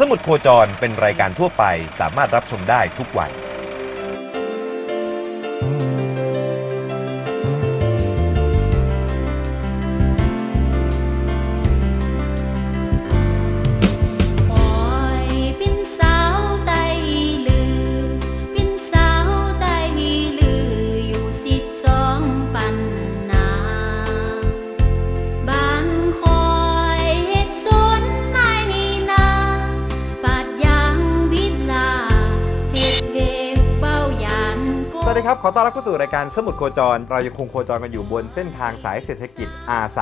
สมุดโคจรเป็นรายการทั่วไปสามารถรับชมได้ทุกวัย อต้อนรับเข้าสู่รายการสมุดโคจร เรายังคงโคจรกันอยู่บนเส้นทางสายเศรษฐกิจ R3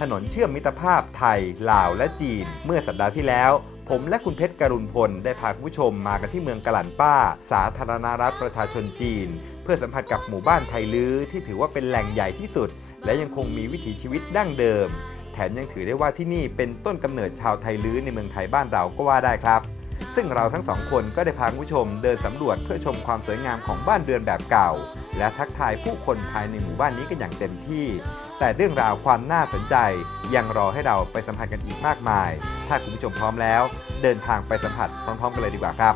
ถนนเชื่อมมิตรภาพไทย ลาวและจีน เมื่อสัปดาห์ที่แล้ว ผมและคุณเพชรกรุณพล ได้พาคุณผู้ชมมากันที่เมืองกะหลันป้า สาธารณรัฐประชาชนจีน เพื่อสัมผัสกับหมู่บ้านไทยลื้อที่ถือว่าเป็นแหล่งใหญ่ที่สุด และยังคงมีวิถีชีวิตดั้งเดิม แถมยังถือได้ว่าที่นี่เป็นต้นกำเนิดชาวไทยลื้อในเมืองไทยบ้านเราก็ว่าได้ครับ ซึ่งเราทั้งสองคนก็ได้พาผู้ชมเดินสำรวจเพื่อชมความสวยงามของบ้านเรือนแบบเก่า และทักทายผู้คนภายในหมู่บ้านนี้กันอย่างเต็มที่ แต่เรื่องราวความน่าสนใจยังรอให้เราไปสัมผัสกันอีกมากมาย ถ้าคุณผู้ชมพร้อมแล้ว เดินทางไปสัมผัสพร้อมๆกันเลยดีกว่าครับ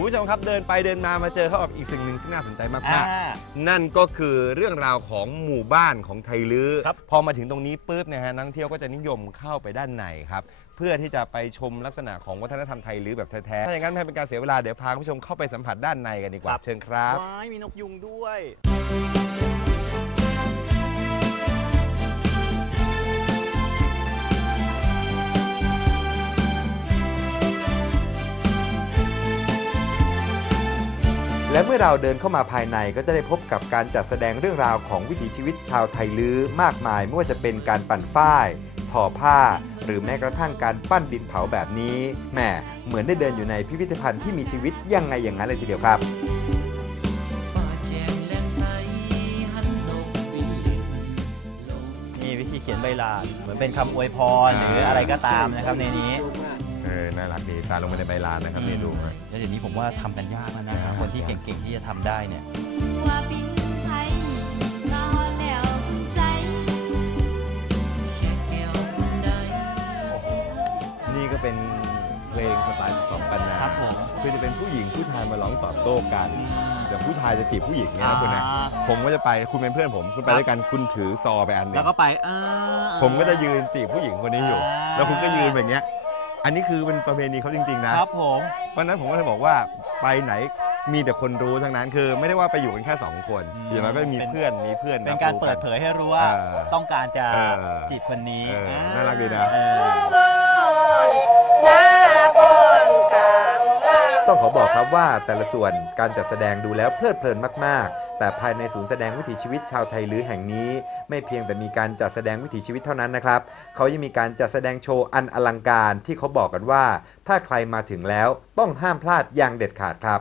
คุณผู้ชมครับเดินไปเดินมามาเจอเข้ากับอีกสิ่งหนึ่งที่น่าสนใจมากๆนั่นก็คือเรื่องราวของหมู่บ้านของไทยลื้อครับ พอมาถึงตรงนี้ปุ๊บนะฮะนักท่องเที่ยวก็จะนิยมเข้าไปด้านในครับเพื่อที่จะไปชมลักษณะของวัฒนธรรมไทยลื้อแบบแท้ๆถ้าอย่างนั้นไม่ให้เป็นการเสียเวลาเดี๋ยวพาคุณผู้ชมเข้าไปสัมผัสด้านในกันดีกว่าเชิญครับ ว้ายมีนกยุงด้วย และเมื่อเราเดินเข้ามาภายในก็จะได้พบกับการจัดแสดงเรื่องราวของวิถีชีวิตชาวไทยลื้อมากมาย ไม่ว่าจะเป็นการปั่นฝ้ายทอผ้า หรือแม้กระทั่งการปั้นดินเผาแบบนี้แหมเหมือนได้เดินอยู่ในพิพิธภัณฑ์ที่มีชีวิตยังไงอย่างนั้นเลยทีเดียวครับมีวิธีเขียนใบลาเหมือนเป็นคำอวยพรหรืออะไรก็ตามนะครับในนี้ ออน่ารักดีตาลงไปในใบลานนะครับนี่ดูฮะ แล้วเดี๋ยวนี้ผมว่าทำกันยากแล้วนะยากคนที่เก่งๆที่จะทำได้เนี่ย ว่าปินไทยนอนแล้วใจ นี่ก็เป็นเพลงสไตล์สองกันนะครับผมคือจะเป็นผู้หญิงผู้ชายมาร้องตอบโต้กันอย่างผู้ชายจะจีบผู้หญิงเนี่ยนะคุณนะอ่า ผมก็จะไปคุณเป็นเพื่อนผม คุณไปครับด้วยกันคุณถือซอไปอันหนึแล้วงก็ไปอ่าผมก็จะยืนจีบผู้หญิงคนนี้อยู่ อ่า แล้วคุณก็ยืนแบบเนี้ย อันนี้คือเป็นประเพณีเขาจริง ๆ นะ ครับผม เพราะฉะนั้นผมก็เลยบอกว่าไปไหนมีแต่คนรู้ทั้งนั้น คือไม่ได้ว่าไปอยู่กันแค่สองคนอย่างน้อยก็มีเพื่อนมีเพื่อนเป็นการเปิดเผยให้รู้ว่าเออต้องการจะเออจีบคนนี้เอออ่น่ารักดีนะ เออ ต้องขอบอกครับว่าแต่ละส่วนการจัดแสดงดูแล้วเพลิดเพลินมากๆ แต่ภายในศูนย์แสดงวิถีชีวิตชาวไทยลือแห่งนี้ ไม่เพียงแต่มีการจัดแสดงวิถีชีวิตเท่านั้นนะครับ เขายังมีการจัดแสดงโชว์อันอลังการที่เขาบอกกันว่า ถ้าใครมาถึงแล้วต้องห้ามพลาดอย่างเด็ดขาดครับ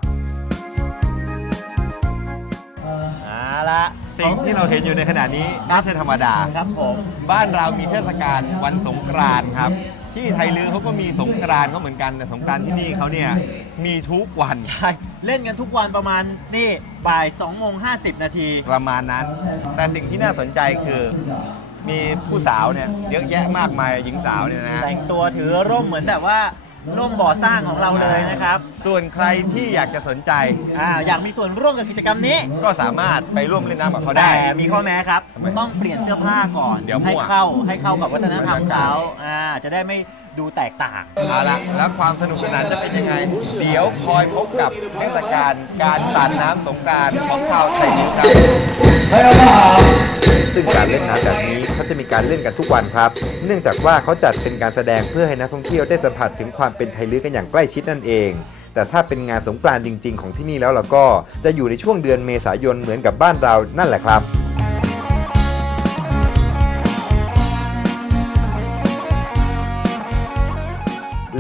เอาละสิ่งที่เราเห็นอยู่ในขณะนี้ไม่ใช่ธรรมดา ครับผม บ้านเรามีเทศกาลวันสงกรานต์ครับ ที่ไทยลื้อเขาก็มีสงกรานต์เขาเหมือนกันแต่สงกรานต์ที่นี่เขาเนี่ยมีทุกวันใช่เล่นกันทุกวันประมาณนี่บ่าย2โมง50 นาที ประมาณนั้น แต่สิ่งที่น่าสนใจคือมีผู้สาวเนี่ยเยอะแยะมากมายหญิงสาวเนี่ยนะฮะแต่งตัวถือร่มเหมือนแบบว่า ร่มบ่อสร้างของเราเลยนะครับส่วนใครที่อยากจะสนใจอ่าอยากมีส่วนร่วมกับกิจกรรมนี้ก็สามารถไปร่วมเล่นน้ำกับเขาแต่ได้มีข้อแม้ครับ ทำไมต้องเปลี่ยนเสื้อผ้าก่อนเดี๋ยวมั่ให้วเข้าให้เข้ากับวัฒนธรรมเขาอ่าจะได้ไม่ ดูแตกต่าง เอาละแล้วความสนุกสนานจะเป็นยังไง เดี๋ยวคอยพบกับเทศกาลการสาดน้ำสงกรานต์ของชาวไทยลื้อครับซึ่งการเล่นน้ำแบบนี้เขาจะมีการเล่นกันทุกวันครับ เนื่องจากว่าเขาจัดเป็นการแสดงเพื่อให้นักท่องเที่ยวได้สัมผัสถึงความเป็นไทยลื้อกันอย่างใกล้ชิดนั่นเอง แต่ถ้าเป็นงานสงกรานต์จริง ๆ ของที่นี่แล้วเราก็จะอยู่ในช่วงเดือนเมษายนเหมือนกับบ้านเรานั่นแหละครับ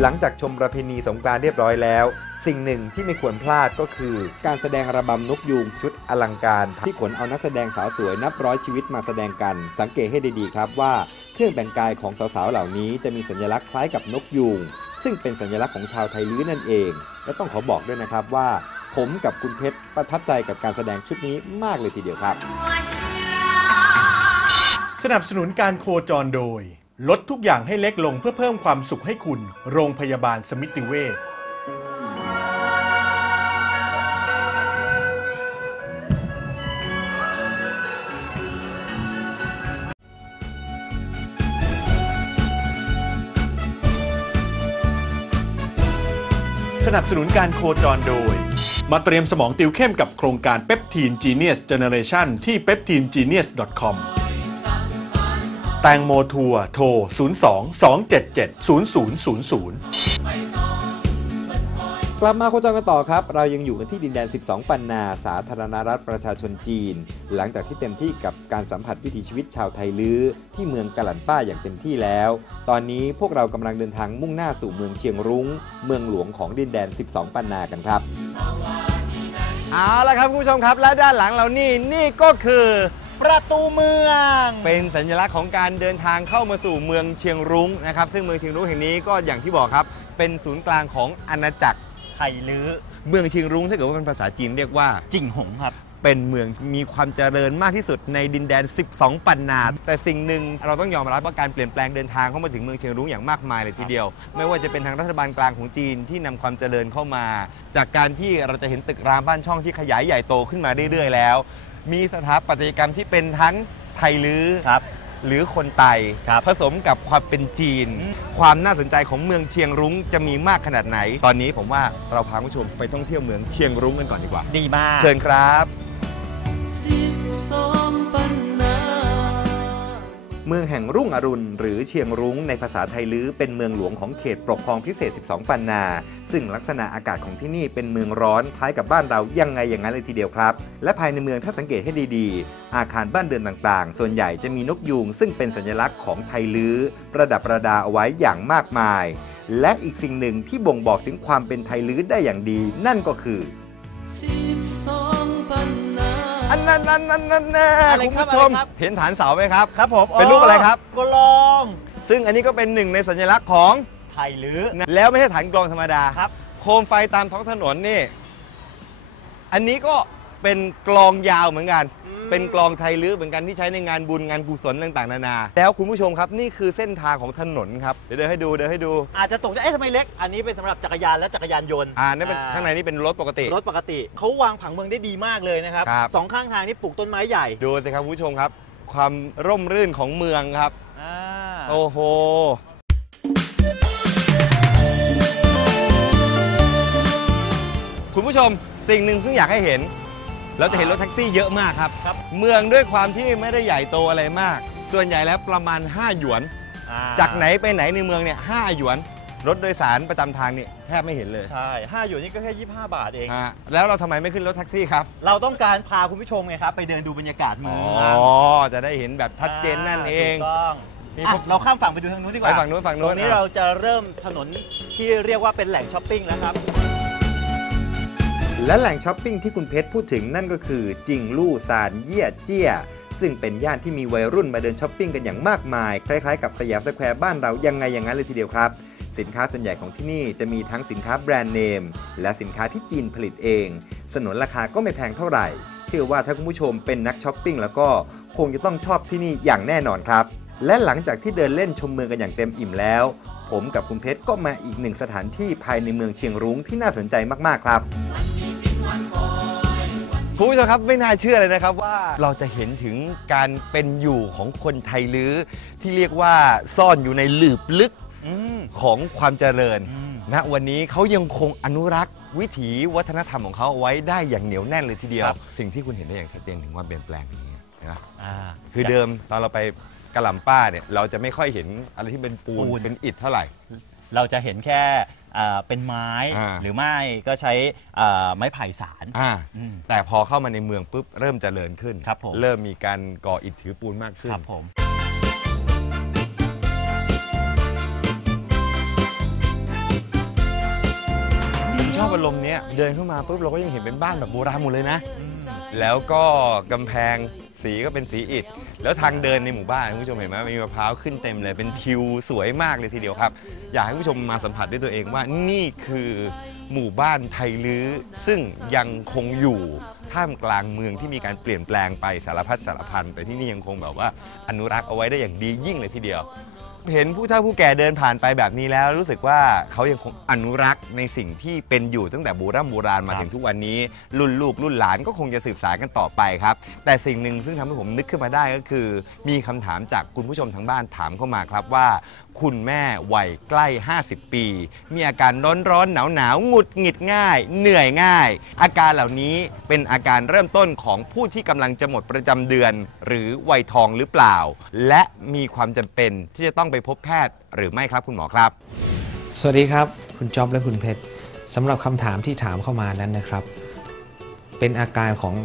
หลังจากชมประเพณีสงกรานต์เรียบร้อยแล้ว สิ่งหนึ่งที่ไม่ควรพลาดก็คือ การแสดงระบำนกยูงชุดอลังการ ที่ขนเอานักแสดงสาวสวยนับร้อยชีวิตมาแสดงกัน สังเกตให้ดีๆครับว่าเครื่องแต่งกายของสาวๆเหล่านี้จะมีสัญลักษณ์คล้ายกับนกยูงซึ่งเป็นสัญลักษณ์ของชาวไทยลื้อนั่นเอง และต้องขอบอกด้วยนะครับว่า ผมกับคุณเพชรประทับใจกับการแสดงชุดนี้มากเลยทีเดียวครับ สนับสนุนการโคจรโดย ลดทุกอย่างให้เล็กลงเพื่อเพิ่มความสุขให้คุณ โรงพยาบาลสมิติเวชสนับสนุนการโคจรโดย มาเตรียมสมองติวเข้มกับโครงการเปปทีน Genius Generation ที่ peptinegenius.com แตงโมทัวร์โทร 02 277 0000กลับมาโคจรกันต่อครับ เรายังอยู่กันที่ดินแดน 12 ปันนา สาธารณรัฐประชาชนจีน หลังจากที่เต็มที่กับการสัมผัสวิถีชีวิตชาวไทยลื้อ ที่เมืองกะหลันป้าอย่างเต็มที่แล้ว ตอนนี้พวกเรากำลังเดินทางมุ่งหน้าสู่เมืองเชียงรุง้ง เมืองหลวงของดินแดน 12 ปันนากันครับ เอาละครับคุณผู้ชมครับ และด้านหลังเรานี่นี่ก็คือ ประตูเมือง เป็นสัญลักษณ์ของการเดินทางเข้ามาสู่เมืองเชียงรุ้งนะครับซึ่งเมืองเชียงรุ้งแห่งนี้ก็อย่างที่บอกครับ เป็นศูนย์กลางของอาณาจักรไทยลื้อเมืองเชียงรุ้งถ้าเกิดว่าเป็นภาษาจีนเรียกว่า จิ่งหงครับ เป็นเมืองมีความเจริญมากที่สุดในดินแดน 12 ปันนา แต่สิ่งหนึ่งเราต้องยอมรับว่าการเปลี่ยนแปลงเดินทางเข้ามาถึงเมืองเชียงรุ้งอย่างมากมายเลยทีเดียว ไม่ว่าจะเป็นทางรัฐบาลกลางของจีนที่นำความเจริญเข้ามา จากการที่เราจะเห็นตึกรามบ้านช่องที่ขยายใหญ่โตขึ้นมาเรื่อยๆแล้ว มีสถาปัตยกรรมที่เป็นทั้งไทยลื้อ ครับ หรือคนไตครับผสมกับความเป็นจีน ความน่าสนใจของเมืองเชียงรุ้งจะมีมากขนาดไหน ตอนนี้ผมว่าเราพาคุณผู้ชมไปท่องเที่ยวเมืองเชียงรุ้งกันก่อนดีกว่า ดีมาก เชิญครับ เมืองแห่งรุ่งอรุณ หรือเชียงรุ้งในภาษาไทยลื้อเป็นเมืองหลวงของเขตปกครองพิเศษ 12 ปันนา ซึ่งลักษณะอากาศของที่นี่เป็นเมืองร้อนคล้ายกับบ้านเรายังไงอย่างนั้นเลยทีเดียวครับ และภายในเมืองถ้าสังเกตให้ดีๆ อาคารบ้านเรือนต่างๆ ส่วนใหญ่จะมีนกยูงซึ่งเป็นสัญลักษณ์ของไทยลื้อประดับประดาเอาไว้อย่างมากมาย และอีกสิ่งหนึ่งที่บ่งบอกถึงความเป็นไทยลื้อได้อย่างดี นั่นก็คือ อันนั้นนั่นนั่นนั่นแน่อะไรคุณครับผู้ชม อะไรครับ เห็นฐานเสาไหมครับ ครับผมเป็นรูปอะไรครับ กลองซึ่งอันนี้ก็เป็นหนึ่งในสัญลักษณ์ของไทยลื้อแล้วไม่ใช่ฐานกลองธรรมดา ครับ โคมไฟตามท้องถนนนี่ อันนี้ก็เป็นกลองยาวเหมือนกัน เป็นกลองไทยลื้อเหมือนกันที่ใช้ในงานบุญงานกุศลต่างๆนานา แล้วคุณผู้ชมครับนี่คือเส้นทางของถนนครับเดี๋ยวเดินให้ดูเดินให้ดู อาจจะตกใจเอ๊ะทำไมเล็ก อันนี้เป็นสำหรับจักรยานและจักรยานยนต์อ่านั่นเป็นข้างในนี่เป็นรถปกติ รถปกติ เขาวางผังเมืองได้ดีมากเลยนะครับครับ สองข้างทางนี่ปลูกต้นไม้ใหญ่ดูสิครับคุณผู้ชมครับ ความร่มรื่นของเมืองครับ อ่าโอ้โห คุณผู้ชมสิ่งหนึ่งซึ่งอยากให้เห็น เราจะเห็นรถแท็กซี่เยอะมากครับ ครับ เมืองด้วยความที่ไม่ได้ใหญ่โตอะไรมาก ส่วนใหญ่แล้วประมาณ 5 หยวน อ่จากไหนไปไหนในเมืองเนี่ยห้าหยวน รถโดยสารประจำทางนี่แทบไม่เห็นเลยใช่ห้าหยวนนี่ก็แค่ 25 บาทเอง ฮะแล้วเราทำไมไม่ขึ้นรถแท็กซี่ครับ เราต้องการพาคุณผู้ชมไงครับ ไปเดินดูบรรยากาศเมือ๋อ องจะได้เห็นแบบชัดเจนนั่นเอง ถูกต้องมีอะพวกเราข้ามฝั่งไปดูทางนู้นดีกไปว่าฝั่งนู้นฝั่งตนู้รนงนี้อะ เราจะเริ่มถนนที่เรียกว่าเป็นแหล่งช้อปปิ้งแล้วครับ และแหล่งช้อปปิ้งที่คุณเพชรพูดถึงนั่นก็คือ จิงลู่ซานเยี่ยเจี้ย ซึ่งเป็นย่านที่มีวัยรุ่นมาเดินช้อปปิ้งกันอย่างมากมาย คล้ายๆกับสยามสแควร์บ้านเรายังไงอย่างนั้นเลยทีเดียวครับ สินค้าส่วนใหญ่ของที่นี่จะมีทั้งสินค้าแบรนด์เนม และสินค้าที่จีนผลิตเอง สนนราคาก็ไม่แพงเท่าไหร่ เชื่อว่าถ้าคุณผู้ชมเป็นนักช้อปปิ้งแล้วก็คงจะต้องชอบที่นี่อย่างแน่นอนครับ และหลังจากที่เดินเล่นชมเมืองกันอย่างเต็มอิ่มแล้ว ผมกับคุณเพชรก็มาอีกหนึ่งสถานที่ภายในเมืองเชียงรุ้งที่น่าสนใจมากๆครับ คุณผู้ชมครับไม่น่าเชื่อเลยนะครับว่าเราจะเห็นถึงการเป็นอยู่ของคนไทยลื้อที่เรียกว่าซ่อนอยู่ในหลืบลึกอืมของความเจริญอืมณวันนี้เขายังคงอนุรักษ์ วิถีวัฒนธรรมของเขาเอาไว้ได้อย่างเหนียวแน่นเลยทีเดียวครับสิ่งที่คุณเห็นได้อย่างชัดเจนถึงความเปลี่ยนแปลงนี้นะอ่าคือเดิมตอนเราไปกะหล่ำป้าเนี่ยเราจะไม่ค่อยเห็นอะไรที่เป็นปูนปูนเป็นอิฐเท่าไหร่ เราจะเห็นแค่ อ่าเป็นไม้ อ่า หรือไม่ก็ใช้อ่าไม้ไผ่สาร อ่าอืมแต่พอเข้ามาในเมืองปุ๊บเริ่มเจริญขึ้น ครับผม เริ่มมีการก่ออิฐถือปูนมากขึ้น ครับผม ผมชอบอารมณ์เนี้ยเดินเข้ามาปุ๊บเราก็ยังเห็นเป็นบ้านแบบโบราณหมดเลยนะ แล้วก็กำแพงสีก็เป็นสีอิฐแล้วทางเดินในหมู่บ้านคุณผู้ชมเห็นไหมมีมะพร้าวขึ้นเต็มเลยเป็นทิวสวยมากเลยทีเดียวครับ อยากให้คุณผู้ชมมาสัมผัสด้วยตัวเองว่านี่คือหมู่บ้านไทยลื้อ ซึ่งยังคงอยู่ท่ามกลางเมืองที่มีการเปลี่ยนแปลงไปสารพัดสารพันแต่ที่นี่ยังคงแบบว่าอนุรักษ์เอาไว้ได้อย่างดียิ่งเลยทีเดียว เห็นผู้เฒ่าผู้แก่เดินผ่านไปแบบนี้แล้ว รู้สึกว่าเขายังคงอนุรักษ์ในสิ่งที่เป็นอยู่ตั้งแต่โบราณโบราณมาถึงทุกวันนี้ รุ่นลูกรุ่นหลานก็คงจะสืบสานกันต่อไปครับ แต่สิ่งหนึ่งซึ่งทำให้ผมนึกขึ้นมาได้ก็คือ มีคำถามจากคุณผู้ชมทางบ้านถามเข้ามาครับว่า คุณแม่วัยใกล้ 50 ปี มีอาการร้อนร้อนหนาวหนาวๆหงุดหงิดง่าย เหนื่อยง่าย อาการเหล่านี้เป็นอาการเริ่มต้นของผู้ที่กำลังจะหมดประจำเดือน หรือวัยทองหรือเปล่า และมีความจำเป็นที่จะต้องไปพบแพทย์หรือไม่ครับคุณหมอครับ สวัสดีครับ คุณจ๊อบและคุณเพชรสำหรับคำถามที่ถามเข้ามานั้นนะครับ เป็นอาการของ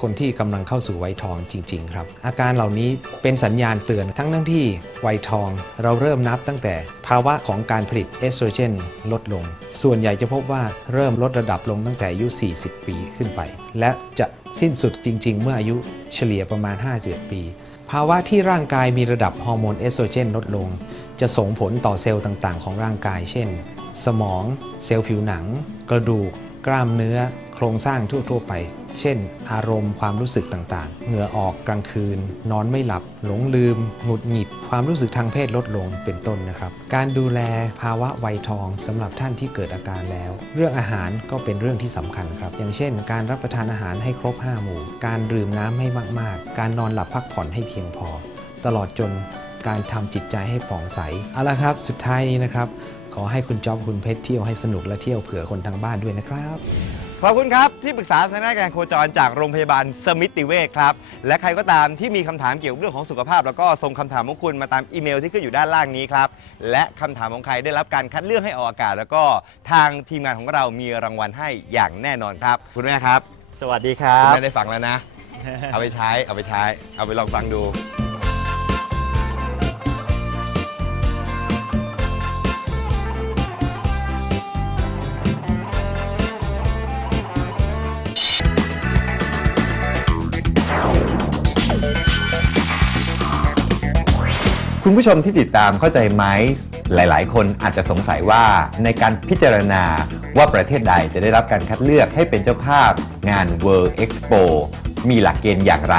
คนที่กำลังเข้าสู่วัยทองจริง ๆ ครับ อาการเหล่านี้เป็นสัญญาณเตือนทั้งทั้งที่วัยทองเราเริ่มนับตั้งแต่ภาวะของการผลิตเอสโตรเจนลดลง ส่วนใหญ่จะพบว่าเริ่มลดระดับลงตั้งแต่อายุ 40 ปีขึ้นไป และจะสิ้นสุดจริง ๆ เมื่ออายุเฉลี่ยประมาณ 51 ปี ภาวะที่ร่างกายมีระดับฮอร์โมนเอสโตรเจนลดลง จะส่งผลต่อเซลล์ต่างๆ ของร่างกาย เช่น สมอง เซลล์ผิวหนัง กระดูก กล้ามเนื้อ โครงสร้างทั่ว ๆ ไป เช่น อารมณ์ความรู้สึกต่างๆ เหงื่อออกกลางคืน นอนไม่หลับ หลงลืม หงุดหงิด ความรู้สึกทางเพศลดลงเป็นต้นนะครับ การดูแลภาวะวัยทองสำหรับท่านที่เกิดอาการแล้ว เรื่องอาหารก็เป็นเรื่องที่สำคัญครับ อย่างเช่น การรับประทานอาหารให้ครบ 5 หมู่ การดื่มน้ำให้มากๆ การนอนหลับพักผ่อนให้เพียงพอ ตลอดจนการทำจิตใจให้ผ่องใส เอาละครับ สุดท้ายนี้นะครับ ขอให้คุณจ๊อบคุณเพชรเที่ยวให้สนุกและเที่ยวเผื่อคนทางบ้านด้วยนะครับ ขอบคุณครับ ที่ปรึกษาสถานการณ์โคจรจากโรงพยาบาลสมิติเวชครับ และใครก็ตามที่มีคำถามเกี่ยวกับเรื่องของสุขภาพ แล้วก็ส่งคำถามของคุณมาตามอีเมลที่ขึ้นอยู่ด้านล่างนี้ครับ และคำถามของใครได้รับการคัดเลือกให้ออกอากาศ แล้วก็ทางทีมงานของเรามีรางวัลให้อย่างแน่นอนครับ คุณแม่ครับสวัสดีครัคุณบ แม่ได้ฟังแล้วนะ เอาไปใช้เอาไปใช้ เอาไปลองฟังดู คุณผู้ชมที่ติดตามเข้าใจไหมหลาย ๆ คนอาจจะสงสัยว่าในการพิจารณาว่าประเทศใดจะได้รับการคัดเลือกให้เป็นเจ้าภาพงาน World Expo มีหลักเกณฑ์อย่างไร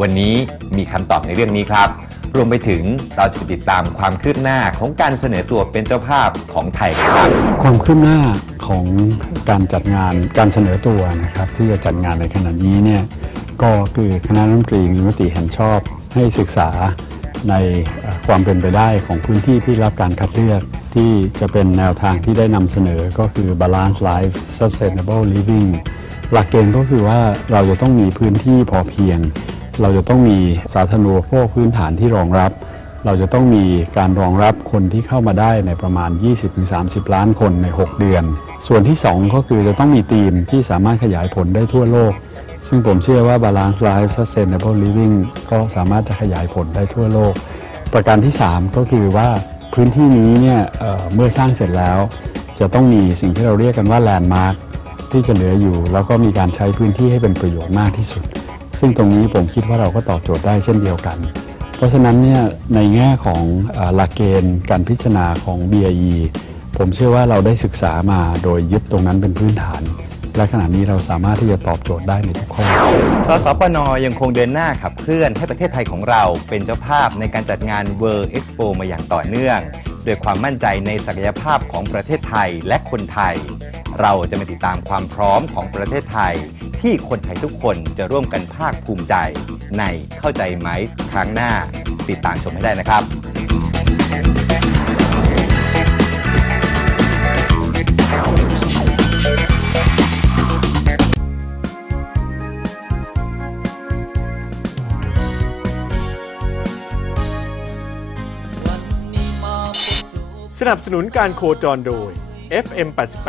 วันนี้มีคำตอบในเรื่องนี้ครับ รวมไปถึงเราจะติดตามความคืบหน้าของการเสนอตัวเป็นเจ้าภาพของไทยครับ ความคืบหน้าของการจัดงานการเสนอตัวนะครับ ที่จะจัดงานในขณะนี้เนี่ยก็คือคณะรัฐมนตรีมีมติเห็นชอบให้ศึกษา ในความเป็นไปได้ของพื้นที่ที่รับการคัดเลือกที่จะเป็นแนวทางที่ได้นำเสนอก็คือ balance life sustainable living หลักเกณฑ์ก็คือว่าเราจะต้องมีพื้นที่พอเพียง เราจะต้องมีสาธารณูปโภคพื้นฐานที่รองรับ เราจะต้องมีการรองรับคนที่เข้ามาได้ในประมาณ 20-30 ล้านคนใน 6 เดือน ส่วนที่ 2 ก็คือจะต้องมีธีมที่สามารถขยายผลได้ทั่วโลก ซึ่งผมเชื่อว่า Balance Life Sustainable Living ก็สามารถจะขยายผลได้ทั่วโลก ประการที่ 3 ก็คือว่าพื้นที่นี้เนี่ยเเมื่อสร้างเสร็จแล้ว จะต้องมีสิ่งที่เราเรียกกันว่า Landmark ที่จะเหลืออยู่ แล้วก็มีการใช้พื้นที่ให้เป็นประโยชน์มากที่สุด ซึ่งตรงนี้ผมคิดว่าเราก็ตอบโจทย์ได้เช่นเดียวกัน เพราะฉะนั้นเนี่ยในแง่ของหลักเกณฑ์การพิจารณาของ BIE ผมเชื่อว่าเราได้ศึกษามาโดยยึดตรงนั้นเป็นพื้นฐาน และขณะนี้เราสามารถที่จะตอบโจทย์ได้ในทุกข้อ สสปนยังคงเดินหน้าขับเคลื่อนให้ประเทศไทยของเราเป็นเจ้าภาพในการจัดงาน World Expo มาอย่างต่อเนื่อง ด้วยความมั่นใจในศักยภาพของประเทศไทยและคนไทย เราจะมาติดตามความพร้อมของประเทศไทย ที่คนไทยทุกคนจะร่วมกันภาคภูมิใจ ในเข้าใจไหมครั้งหน้า ติดตามชมให้ได้นะครับ สนับสนุนการโคจรโดย FM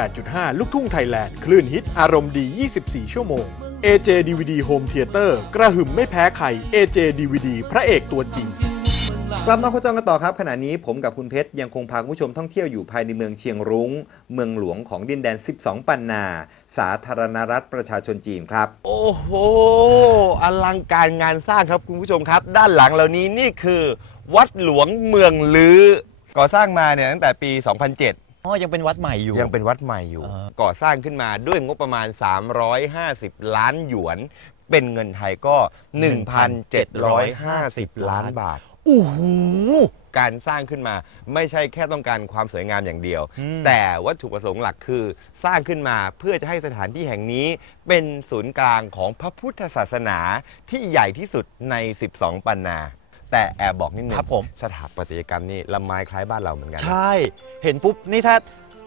88.5 ลูกทุ่งไทยแลนด์ คลื่นฮิตอารมณ์ดี 24 ชั่วโมง AJ DVD Home Theater กระหึ่มไม่แพ้ใคร AJ DVD พระเอกตัวจริง กลับมาโคจรกันต่อครับ ขณะนี้ผมกับคุณเพชรยังคงพาคุณผู้ชมท่องเที่ยวอยู่ภายในเมืองเชียงรุง้ง เมืองหลวงของดินแดน 12 ปันนา สาธารณรัฐประชาชนจีนครับ โอ้โห อลังการงานสร้างครับคุณผู้ชมครับ ด้านหลังเหล่านี้นี่คือ วัดหลวงเมืองลือ ก่อสร้างมาเนี่ยตั้งแต่ปี 2007 อ๋อยังเป็นวัดใหม่อยู่ ยังเป็นวัดใหม่อยู่ อ่า ก่อสร้างขึ้นมาด้วยงบประมาณ 350 ล้านหยวน เป็นเงินไทยก็ 1,750 ล้านบาท โอ้โห การสร้างขึ้นมาไม่ใช่แค่ต้องการความสวยงามอย่างเดียว อืม แต่วัตถุประสงค์หลักคือสร้างขึ้นมาเพื่อจะให้สถานที่แห่งนี้เป็นศูนย์กลางของพระพุทธศาสนาที่ใหญ่ที่สุดใน 12 ปันนา แต่แอบบอกนิดนึงครับผม สถาปัตยกรรมนี่ละไม้คล้ายบ้านเราเหมือนกันนะใช่เห็นปุ๊บ นี่ถ้า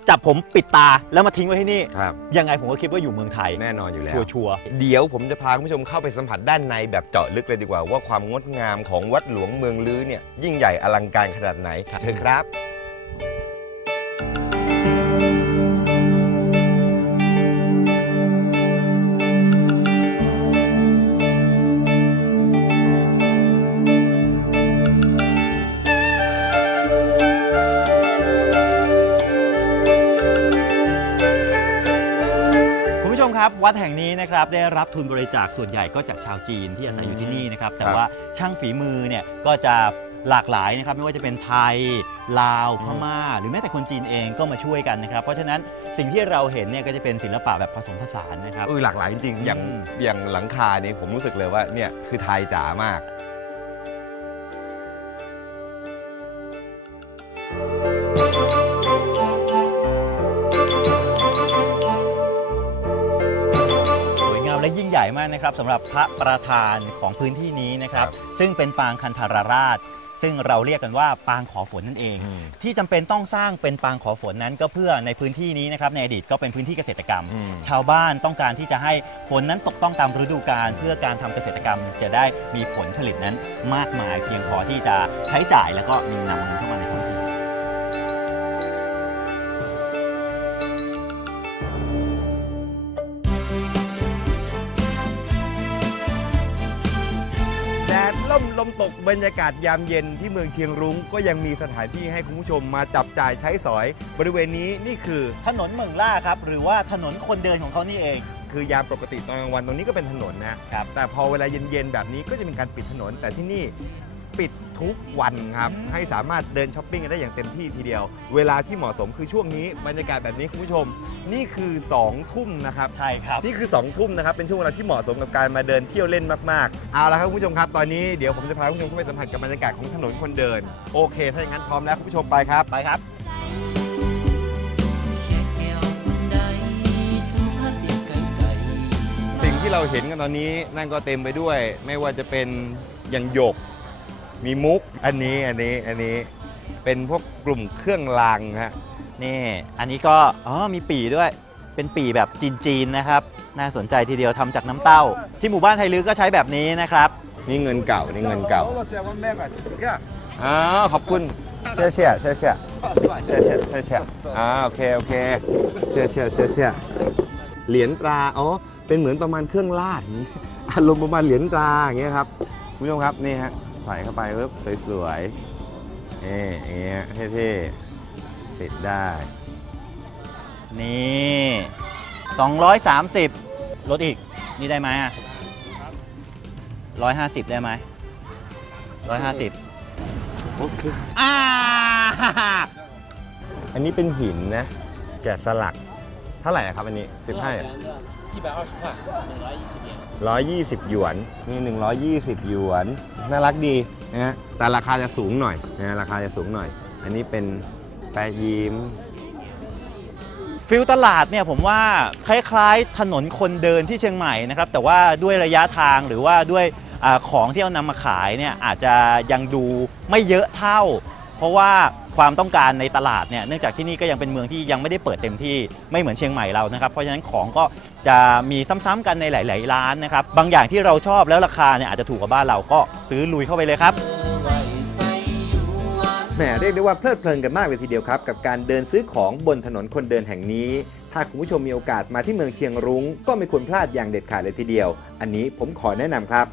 จับผมปิดตาแล้วมาทิ้งไว้ที่นี่ ครับ ยังไงผมก็คิดว่าอยู่เมืองไทย แน่นอนอยู่แล้ว ชัวร์เดี๋ยวผมจะพาคุณผู้ชมเข้าไปสัมผัสด้านในแบบเจาะลึกเลยดีกว่า ว่าความงดงามของวัดหลวงเมืองลื้อเนี่ยยิ่งใหญ่อลังการขนาดไหนเชิญครับ วัดแห่งนี้นะครับได้รับทุนบริจาคส่วนใหญ่ก็จากชาวจีนที่อาศัยอยู่ที่นี่นะครับแต่ครับว่าช่างฝีมือเนี่ยก็จะหลากหลายนะครับไม่ว่าจะเป็นไทย ลาวพม่า หรือแม้แต่คนจีนเองก็มาช่วยกันนะครับ เพราะฉะนั้นสิ่งที่เราเห็นเนี่ยก็จะเป็นศิลปะแบบผสมผสานนะครับเออหลากหลายจริงๆอย่างอืมอย่างหลังคาเนี่ยผมรู้สึกเลยว่าเนี่ยคือไทยจ๋ามากามและยิ่งใหญ่มากนะครับสำหรับพระประธานของพื้นที่นี้นะครับ ซึ่งเป็นปางคันธารราช ซึ่งเราเรียกกันว่าปางขอฝนนั่นเอง อืมที่จำเป็นต้องสร้างเป็นปางขอฝนนั้น ก็เพื่อในพื้นที่นี้นะครับในอดีตก็เป็นพื้นที่เกษตรกรรม อืม ชาวบ้านต้องการที่จะให้ฝนนั้นตกต้องตามฤดูกาลเพื่อการทำเกษตรกรรม จะได้มีผลผลิตนั้นมากมายเพียงพอที่จะใช้จ่ายแล้วก็มีนำเงินเข้ามาในท้องถิ่น ตกบรรยากาศยามเย็นที่เมืองเชียงรุ้งก็ยังมีสถานที่ให้คุณผู้ชมมาจับจ่ายใช้สอย บริเวณนี้นี่คือ ถนนเมืองล่าครับ หรือว่าถนนคนเดินของเขานี่เอง คือยามปกติตอนกลางวันตรงนี้ก็เป็นถนนนะครับ แต่พอเวลาเย็นๆแบบนี้ก็จะเป็นการปิดถนน แต่ที่นี่ ปิดทุกวันครับอืมให้สามารถเดินช้อปปิ้งกันได้อย่างเต็มที่ทีเดียว เวลาที่เหมาะสมคือช่วงนี้บรรยากาศแบบนี้คุณผู้ชม นี่คือ 2 ทุ่มนะครับ ใช่ครับ นี่คือ 2 ทุ่มนะครับ เป็นช่วงเวลาที่เหมาะสมกับการมาเดินเที่ยวเล่นมากๆ เอาละครับคุณผู้ชมครับ ตอนนี้เดี๋ยวผมจะพาคุณผู้ชมเข้าไปสัมผัสกับบรรยากาศของถนนคนเดิน โอเค ถ้าอย่างนั้นพร้อมแล้วคุณผู้ชมไปครับ ไปครับแค่แก้วใดจูพาเตียงไก่ไก่สิ่งที่เราเห็นกันตอนนี้นั่นก็เต็มไปด้วย ไม่ว่าจะเป็นอย่างหยก มีมุก อันนี้อันนี้อันนี้เป็นพวกกลุ่มเครื่องรางฮะนี่อันนี้ก็อ๋อมีปีด้วย เป็นปีแบบจีนๆนะครับ น่าสนใจทีเดียวทำจากน้ำเต้า ที่หมู่บ้านไทยลือก็ใช้แบบนี้นะครับ นี่เงินเก่านี่เงินเก่าอ้าวขอบคุณเชี่ยเชี่ยเชี่ยเชี่ยเชี่ยเชี่ยเชี่ยเชี่ยอ่าโอเคโอเคเชี่ยเชี่ยเชี่ยเชี่ยเหรียญตราอ๋อเป็นเหมือนประมาณเครื่องราชอย่างนี้อารมณ์ประมาณเหรียญตราอย่างเงี้ยครับคุณผู้ชมครับนี่ฮะ ใส่เข้าไปปุ๊บสวยๆนี่อย่างเงี้ยเท่ๆติดได้ นี่ 230 ลดอีก นี่ได้ไหมอะ150ได้ไหม150โอเคอ่าอันนี้เป็นหินนะ แกะสลักเท่าไหร่อะครับอันนี้ 15ร้อยยี่สิบหยวนนี่หนึ่งร้อยยี่สิบหยวน น่ารักดีนะฮะแต่ราคาจะสูงหน่อยนะราคาจะสูงหน่อย อันนี้เป็นแปะยิ้ม ฟิลตลาดเนี่ยผมว่าคล้ายๆถนนคนเดินที่เชียงใหม่นะครับแต่ว่าด้วยระยะทางหรือว่าด้วยอาของที่เอานำมาขายเนี่ยอาจจะยังดูไม่เยอะเท่า เพราะว่า ความต้องการในตลาดเนี่ยเนื่องจากที่นี่ก็ยังเป็นเมืองที่ยังไม่ได้เปิดเต็มที่ไม่เหมือนเชียงใหม่เรานะครับ เพราะฉะนั้นของก็จะมีซ้ำๆกันในหลาย ๆ ร้านนะครับ บางอย่างที่เราชอบแล้วราคาเนี่ยอาจจะถูกกว่าบ้านเราก็ซื้อลุยเข้าไปเลยครับแหมเรียกได้ว่าเพลิดเพลินกันมากเลยทีเดียวครับ กับการเดินซื้อของบนถนนคนเดินแห่งนี้ ถ้าคุณผู้ชมมีโอกาสมาที่เมืองเชียงรุ้งก็ไม่ควรพลาดอย่างเด็ดขาดเลยทีเดียว อันนี้ผมขอแนะนำครับ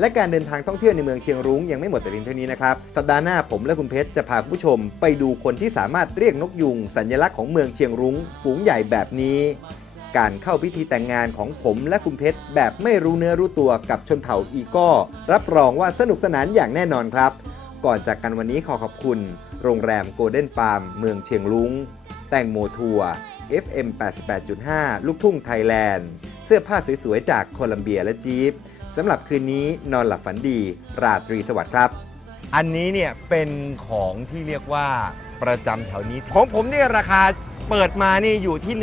และการเดินทางท่องเที่ยวในเมืองเชียงรุ้งยังไม่หมดแต่เพียงเท่านี้นะครับ สัปดาห์หน้าผมและคุณเพชรจะพาผู้ชม ไปดูคนที่สามารถเรียกนกยุง สัญลักษณ์ของเมืองเชียงรุ้งฝูงใหญ่แบบนี้ การเข้าพิธีแต่งงานของผมและคุณเพชรแบบไม่รู้เนื้อรู้ตัวกับชนเผ่าอีก้อรับรองว่าสนุกสนานอย่างแน่นอนครับ ก่อนจากกันวันนี้ขอขอบคุณ โรงแรมโกลเด้นปาล์มเมืองเชียงรุ้งแตงโมทัวร์ FM 88.5 ลูกทุ่งไทยแลนด์ เสื้อผ้าสวยๆ จากโคลัมเบียและจีป สำหรับคืนนี้นอนหลับฝันดี ราตรีสวัสดิ์ครับ อันนี้เนี่ยเป็นของที่เรียกว่าประจำแถวนี้ ของผมเนี่ยราคาเปิดมานี่อยู่ที่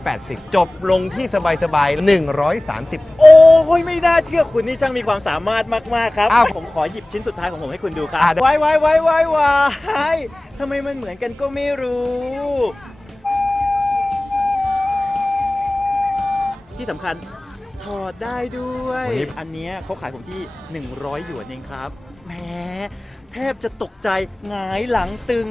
180 จบลงที่สบายๆ130 โอ้ยไม่น่าเชื่อคุณนี่ช่างมีความสามารถมากๆครับอ้าว ผมขอหยิบชิ้นสุดท้ายของผมให้คุณดูครับอะได้วายวายวายวายวายทำไมมันเหมือนกันก็ไม่รู้ ที่สำคัญ ถอดได้ด้วย อันเนี้ยเขาขายผมที่ 100 หยวนเองครับแหมแทบจะตกใจหงายหลังตึง